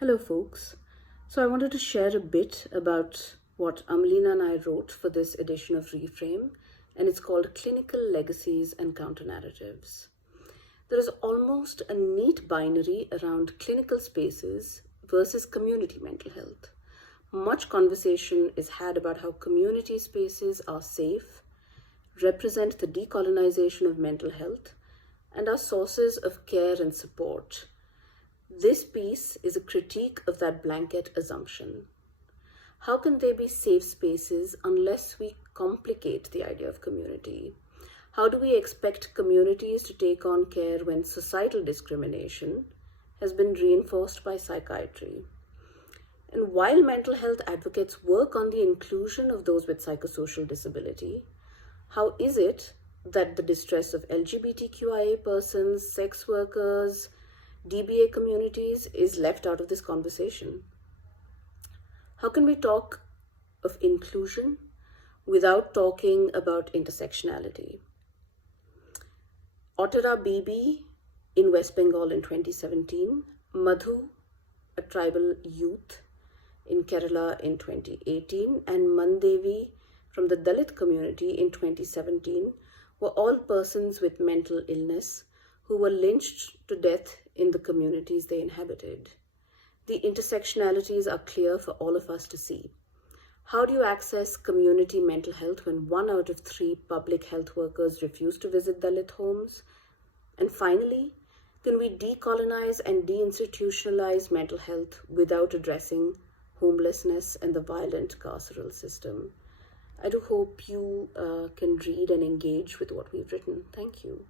Hello, folks. So, I wanted to share a bit about what Amelina and I wrote for this edition of ReFrame, and it's called Clinical Legacies and Counter-Narratives. There is almost a neat binary around clinical spaces versus community mental health. Much conversation is had about how community spaces are safe, represent the decolonization of mental health, and are sources of care and support. This piece is a critique of that blanket assumption. How can they be safe spaces unless we complicate the idea of community? How do we expect communities to take on care when societal discrimination has been reinforced by psychiatry? And while mental health advocates work on the inclusion of those with psychosocial disability, how is it that the distress of LGBTQIA persons, sex workers, DBA communities is left out of this conversation? How can we talk of inclusion without talking about intersectionality? Ottara Bibi in West Bengal in 2017, Madhu, a tribal youth in Kerala in 2018, and Mandevi from the Dalit community in 2017 were all persons with mental illness who were lynched to death in the communities they inhabited. The intersectionalities are clear for all of us to see. How do you access community mental health when 1 out of 3 public health workers refuse to visit Dalit homes? And finally, can we decolonize and deinstitutionalize mental health without addressing homelessness and the violent carceral system? I do hope you can read and engage with what we've written. Thank you.